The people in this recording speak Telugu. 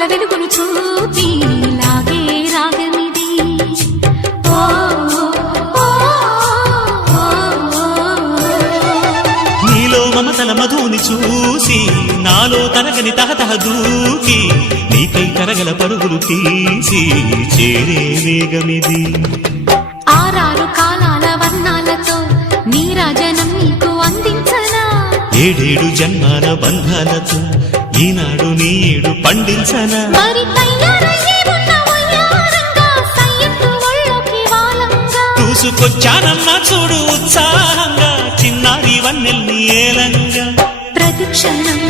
తలపుల వెలుగును చూపి లాగే రాగమిది. నీలో మమతల మధుని చూసి నాలో తరగని తహతహ దూకి నీకై తరగల పరుగులు తీసి చేరే వేగమిది. ఆరారు కాలాల వర్ణాలతో నీరాజనం నీకు అందించనా, ఏడేడు జన్మాల బంధాలతో ఈనాడు నీడు పండించనా. మరి తయారయ్యే ఉన్న వయ్యారంగా సయ్యత్తు ఒళ్ళోకి వాలంగా చూసుకొచ్చానమ్మా చూడు ఉత్సాహంగా చిన్నారి వన్నెల్ని ఏలంగా. ప్రతిక్షణం